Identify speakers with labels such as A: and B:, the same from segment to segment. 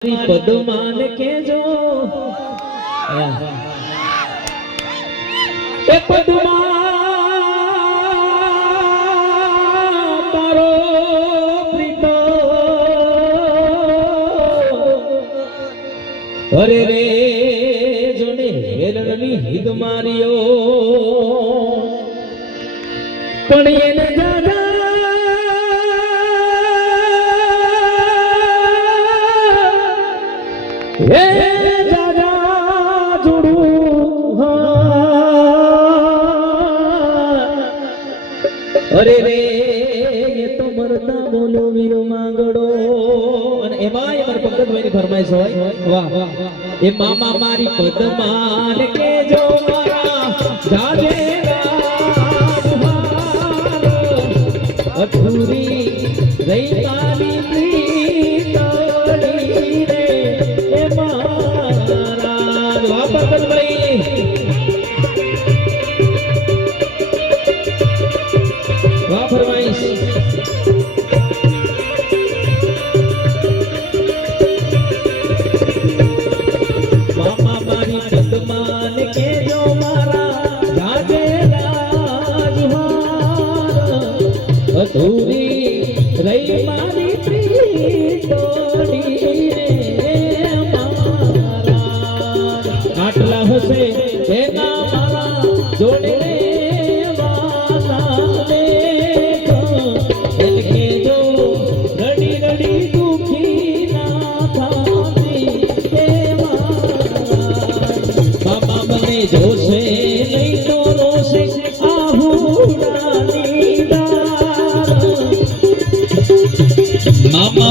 A: પદમાન કેજો એ પદમા, તારો પ્રીતો અરે રે, જોને, હેરણની હિદ માર્યો. પણ એને દાદા અરે રે, એ તો મરતા બોલો વીર માંગડો. અને એમાં અમાર પંકજભાઈની ફરમાઈશ હોય વાહ એ મામા મારી પદમાન કે જો મારા અધૂરી રહી મારી વાહ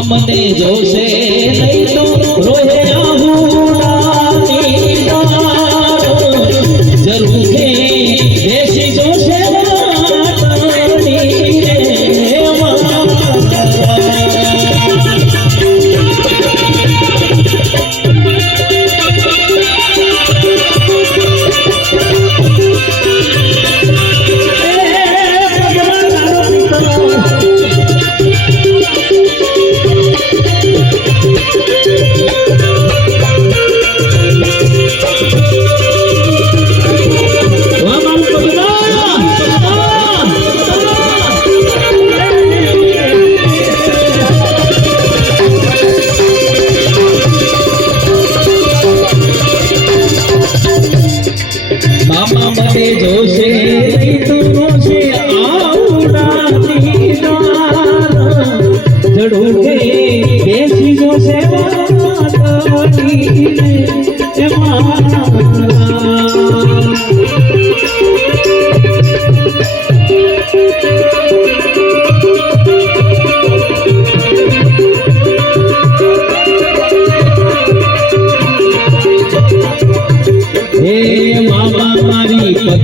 A: મને જોશે નહીં તો રોહે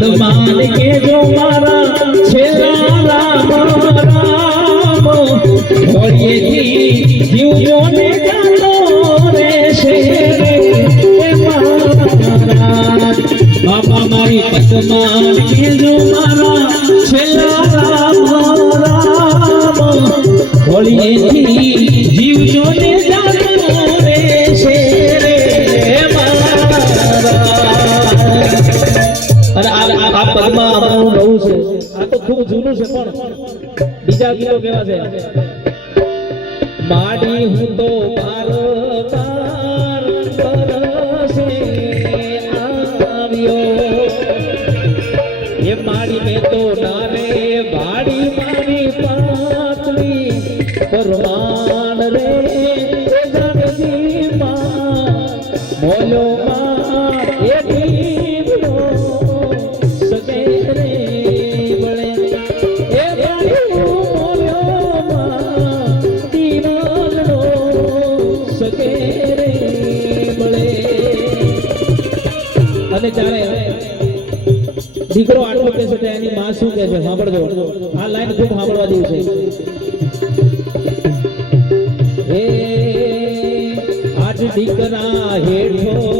A: પદમાન કે જો મારા છેલ્લા રામ રામ જાતો મારા બાબા મારી પદમાન કે મારા, છેલ્લા રામ રામ. હોળીએથી જીવ જોને જાતો રહેશે રે મારા. અને આ આ- આ પદમાં અમારું નવું છે. આ તો ખૂબ જૂનું છે પણ. બીજા ગીતો કેવા છે? માડી હું તો પાર પરમાન રે માં, એ સગે રે બળે એ મોલો માં અને ત્યારે દીકરો આટલું કહે છે એની માં શું કહે છે? સાંભળજો. આ લાઈન ખૂબ સાંભળવા જેવી છે. દીકરા હેઠો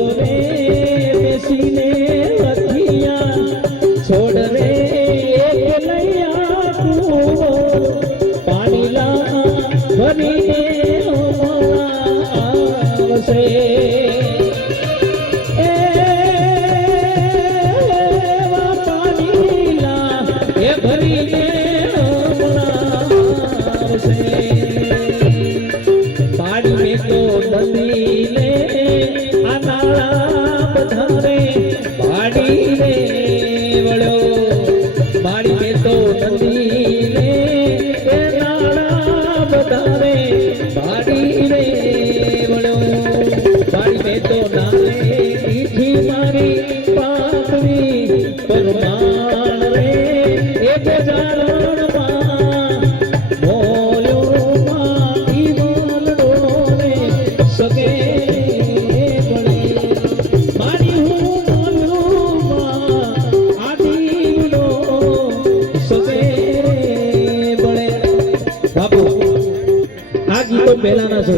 A: ગીતો પહેલાના છે.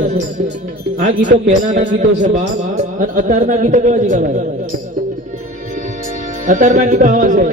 A: આ ગીતો પહેલાના ગીતો છે બા અને અત્યારના ગીતો કેવા છે ગાવા અત્યારના ગીતો આવા છે.